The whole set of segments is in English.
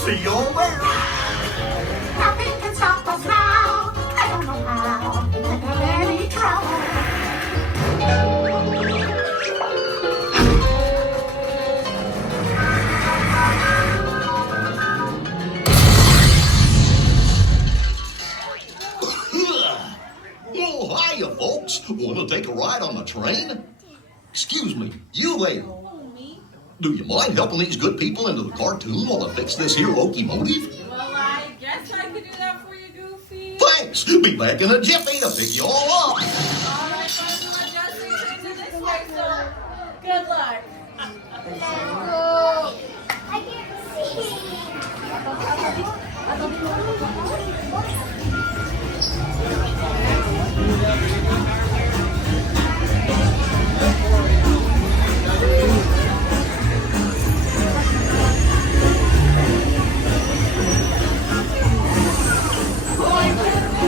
See you all there. Nothing can stop us now. I don't know how. We could have any trouble. Oh, hiya, folks. Want to take a ride on the train? Excuse me, you there. Do you mind helping these good people into the cartoon while I fix this here locomotive? Well, I guess I could do that for you, Goofy. Thanks. Be back in a jiffy to pick you all up. All right, Buzz, just reach into this way, sir. Good luck. I can't see.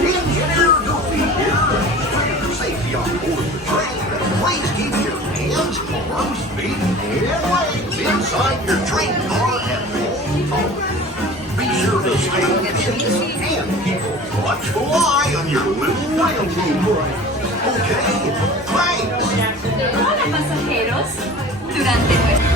Engineer Goofy here. For your safety on board the train, please keep your hands, arms, feet, and legs inside your train car at all times. Be sure to stay attentive and keep a watchful eye on your little whale room. Okay, thanks. Hola pasajeros, durante nuestro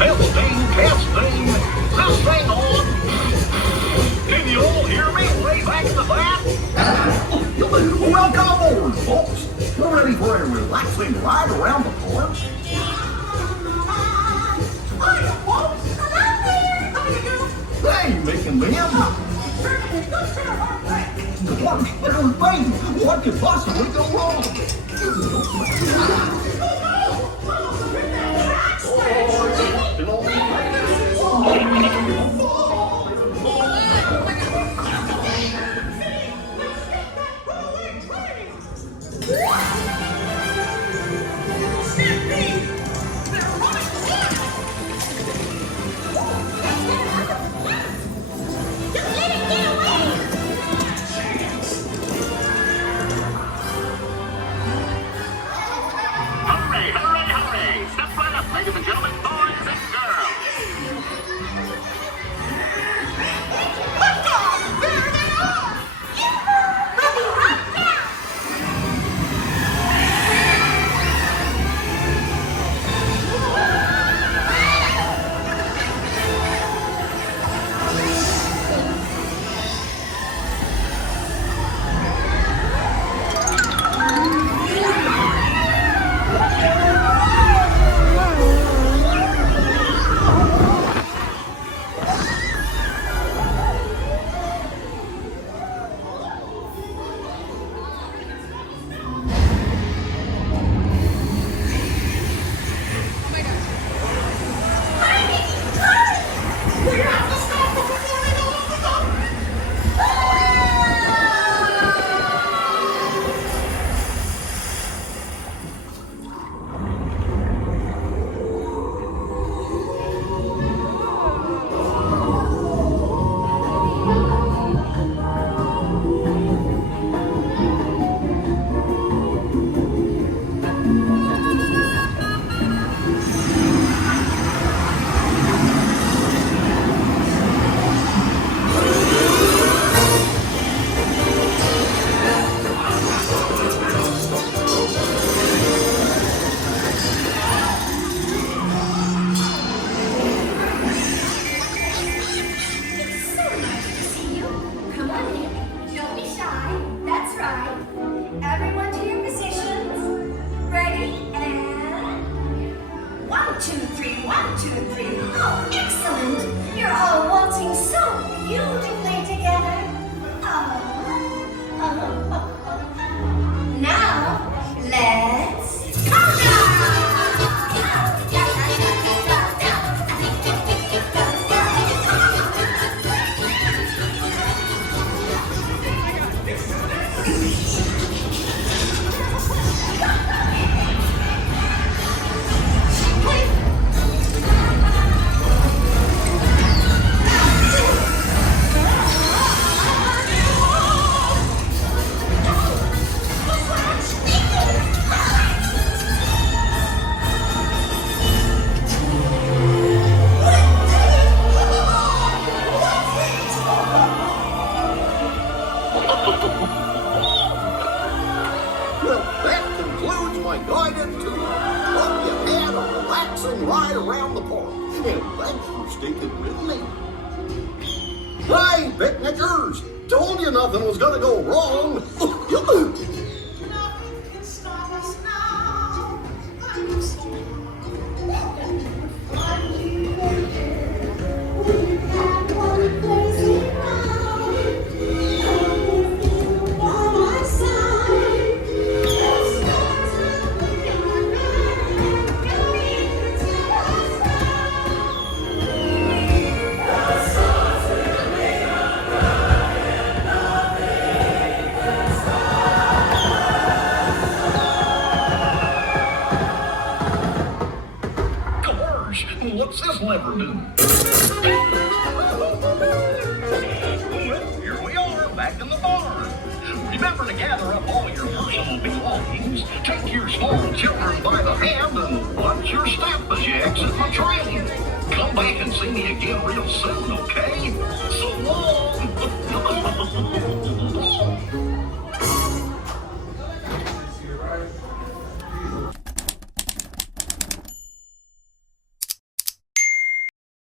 Testing, testing. This thing on. Can you all hear me way back in the back? Welcome aboard, folks. We're ready for a relaxing ride around the park. Hey, making them. What could possibly go wrong? Hurry, hurry, hurry! Step right up, ladies and gentlemen, boys and girls! Two, three, 1, 2, 3. Oh, excellent! You're all waltzing so beautifully together. Now, let's Well, that concludes my guided tour. Hope you had a relaxing ride around the park. And thanks for sticking with me. Hey, picnickers! Told you nothing was gonna go wrong. Nothing can stop us now. Gosh, what's this lever do? Well, here we are, back in the barn. Remember to gather up all your personal belongings, take your small children by the hand, and watch your step as you exit the train. Come back and see me again real soon, okay? So long!